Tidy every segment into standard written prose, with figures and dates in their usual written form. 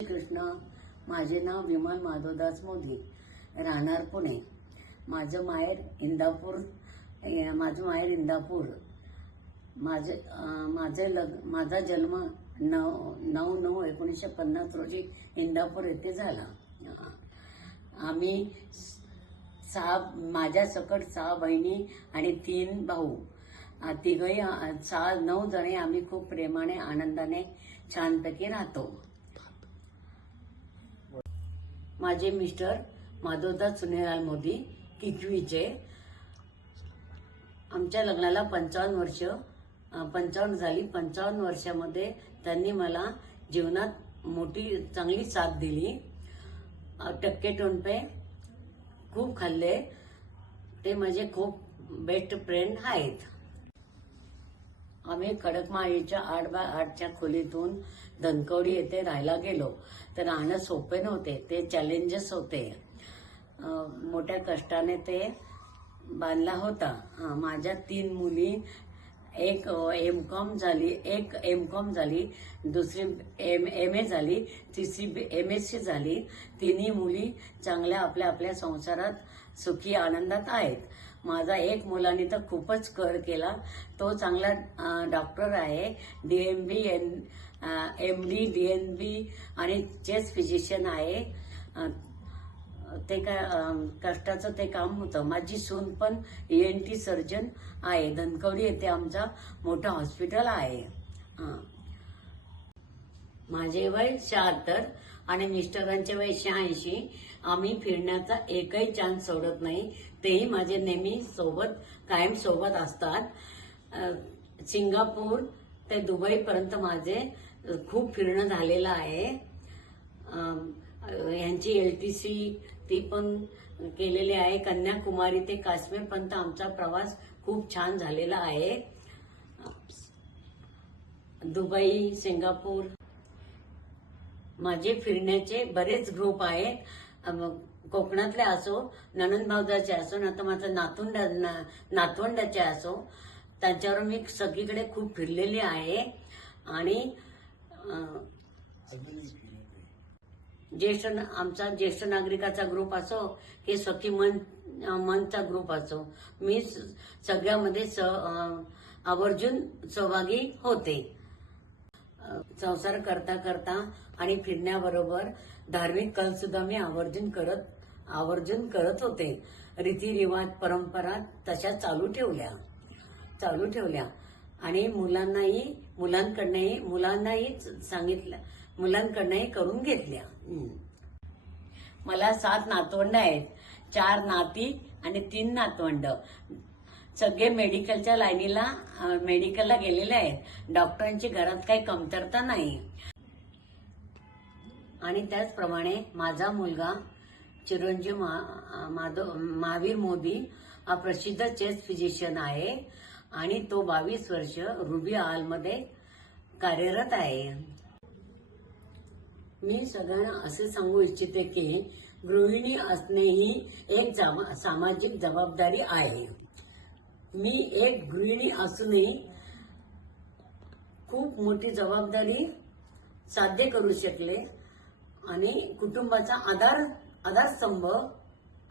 कृष्ण, माझे नाव विमल माधवदास मोदी, राहणार पुणे. माझं माहेर इंदापूर. माझा जन्म 9/9/1950 रोजी इंदापूर येथे झाला. आम्ही माझ्या सकट 6 बहिणी आणि 3 भाऊ. तिघही 9 जणे आम्ही खूप प्रेमाने आनंदाने छानपैकी राहतो. माझे मिस्टर माधवदास सुनेलाल मोदी किकवीचे. आमच्या लग्नाला 55 झाली. 55 वर्षामध्ये त्यांनी मला जीवनात मोठी चांगली साथ दिली. टक्के टोणपे खूप खाल्ले. ते माझे खूप बेस्ट फ्रेंड आहेत. आम्ही खडकमाळीच्या 8x8च्या खोलीतून धनकवडी येथे राहायला गेलो. तर राहणं सोपे नव्हते. ते चॅलेंजेस होते. मोठ्या कष्टाने ते बांधला होता. माझ्या 3 मुली, एक M.Com झाली, दुसरी MA झाली, तिसरी MSc झाली. तिन्ही मुली चांगल्या आपल्या संसारात सुखी आनंदात आहेत. माझा एक मुलाने तर खूपच कर केला. तो चांगला डॉक्टर आहे. DMB, MD, DNB आणि चेस्ट फिजिशियन आहे. ते कष्टाचं ते काम होतं. माझी सून पण ENT सर्जन आहे. धनकवडी येथे आमचा मोठा हॉस्पिटल आहे. माझे वय 76 आणि मिस्टरांचे वय 86. आम्ही फिरण्याचा एकही चान्स सोडत नाही. तेही माझे नेहमी कायम सोबत असतात. सिंगापूर ते दुबई पर्यंत माझे खूप फिरणं झालेलं आहे. यांची LTC ती पण केलेली आहे. कन्याकुमारी ते काश्मीर पर्यंत आमचा प्रवास खूप छान झालेला आहे. Dubai, Singapore. माझे फिरण्याचे बरेच ग्रुप आहेत. कोकणातले असो, नणंद भाऊजाचे असो, आता माझं नातवंडाचे असो, त्यांच्यावर मी सगळीकडे खूप फिरलेली आहे. आणि आमचा ज्येष्ठ नागरिकाचा ग्रुप असो की सखी मनचा ग्रुप असो, मी सगळ्यामध्ये आवर्जून सहभागी होते. संसार करता करता आणि फिरण्याबरोबर धार्मिक कल सुद्धा मी आवर्जून करत होते. रीतिरिवाज, परंपरा तशा चालू ठेवल्या आणि मुलांकडनंही करून घेतल्या. मला 7 नातवंड आहेत. 4 नाती आणि 3 नातवंड. सगळे मेडिकलला गेलेले आहेत. डॉक्टरांची घरात काही कमतरता नाही. आणि त्याचप्रमाणे माझा मुलगा चिरंजीव महावीर मोदी हा प्रसिद्ध चेस्ट फिजिशियन आहे आणि तो 22 वर्ष रुबी हॉलमध्ये कार्यरत आहे. मी सगळ्यांना असे सांगू इच्छिते की गृहिणी असणे ही एक सामाजिक जबाबदारी आहे. मी एक गृहिणी असूनही खूप मोठी जबाबदारी साध्य करू शकले आणि कुटुंबाचा आधारस्तंभ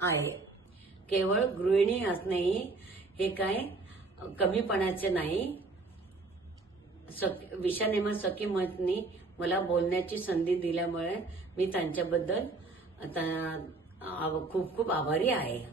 आहे. केवळ गृहिणी असणे हे काय कमीपणाचे नाही. विषानेमा सखी मतनी मला बोलण्याची संधी दिल्यामुळे मी त्यांच्याबद्दल खूप खूप आभारी आहे.